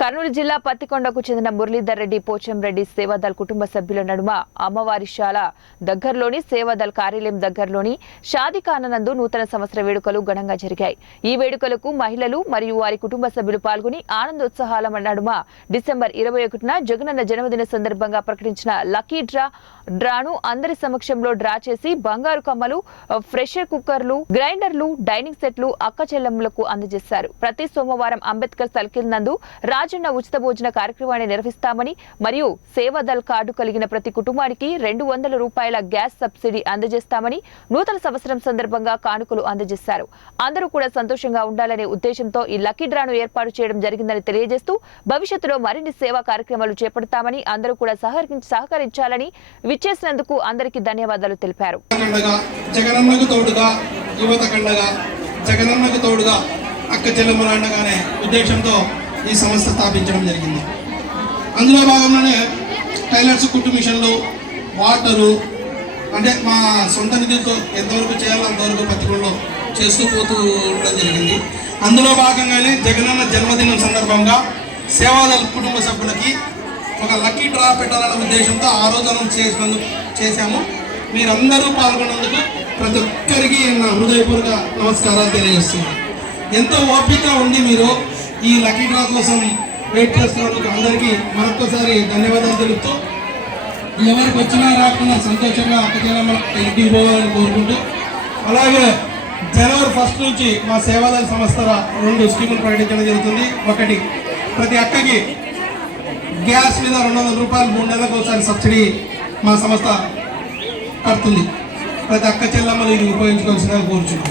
కర్నూలు జిల్లా పత్తికొండకు చెందిన మురళీధర్ రెడ్డి పోచంరెడ్డి సేవాదల్ కుటుంబ సభ్యుల నడుమ అమ్మవారిశాల దగ్గరలోని సేవాదల్ కార్యాలయం దగ్గరలోని షాదీఖానందు నూతన సంవత్సర వేడుకలు ఘనంగా జరిగాయి. ఈ వేడుకలకు మహిళలు మరియు వారి కుటుంబ సభ్యులు పాల్గొని ఆనందోత్సాహాల నడుమ డిసెంబర్ 21న జగనన్న జన్మదిన సందర్భంగా ప్రకటించిన లక్కీ డ్రాను అందరి సమక్షంలో డ్రా చేసి బంగారు కమ్మలు, ప్రెషర్ కుక్కర్లు, గ్రైండర్లు, డైనింగ్ సెట్లు అక్క చెల్లెమ్మలకు అందజేశారు. ప్రతి సోమవారం అంబేద్కర్ సర్కిల్ నందు రాజన్న ఉచిత భోజన కార్యక్రమాన్ని నిర్వహిస్తామని మరియు సేవాదల్ కార్డు కలిగిన ప్రతి కుటుంబానికి 200 రూపాయల గ్యాస్ సబ్సిడీ అందజేస్తామని నూతన సంవత్సరం సందర్భంగా కానుకలు అందజేశారు. అందరూ కూడా సంతోషంగా ఉండాలనే ఉద్దేశంతో ఈ లక్కీ డ్రాను ఏర్పాటు చేయడం జరిగిందని తెలియజేస్తూ భవిష్యత్తులో మరిన్ని సేవా కార్యక్రమాలు చేపడతామని అందరూ కూడా సహకరించాలని విచ్చేసినందుకు అందరికీ ధన్యవాదాలు తెలిపారు. అక్క చెల్లెమ్మల అండగానే ఉద్దేశంతో ఈ సంస్థ స్థాపించడం జరిగింది. అందులో భాగంలోనే టైలర్స్, కుట్టు మిషన్లు, వాటరు, అంటే మా సొంత నిధులతో ఎంతవరకు చేయాలో అంతవరకు పత్రికల్లో చేస్తూ పోతూ ఉండడం జరిగింది. అందులో భాగంగానే జగనన్న జన్మదినం సందర్భంగా సేవాదల్ కుటుంబ సభ్యులకి ఒక లక్కీ డ్రా పెట్టాలనే ఉద్దేశంతో ఆ రోజు చేశాము. మీరందరూ పాల్గొన్నందుకు ప్రతి ఒక్కరికి నా హృదయపూర్వక నమస్కారాలు తెలియజేస్తున్నాను. ఎంతో ఓపిక ఉండి మీరు ఈ లక్కీ డ్రా కోసం వెయిట్ చేస్తున్నందుకు అందరికీ మరొకసారి ధన్యవాదాలు తెలుపుతూ, ఎవరికి వచ్చినా రాకుండా సంతోషంగా అక్కచెల్లెమ్మల ఇంటికి పోవాలని కోరుకుంటూ, అలాగే జనవరి 1 నుంచి మా సేవాదళ సంస్థ 2 స్కీములు ప్రకటించడం జరుగుతుంది. ఒకటి, ప్రతి అక్కకి గ్యాస్ మీద 200 రూపాయలు 3 నెలలకు ఒకసారి సబ్సిడీ మా సంస్థ కడుతుంది. ప్రతి అక్క చెల్లెమ్మలు ఇది ఉపయోగించుకోవాల్సిందిగా కోరుచున్నాం.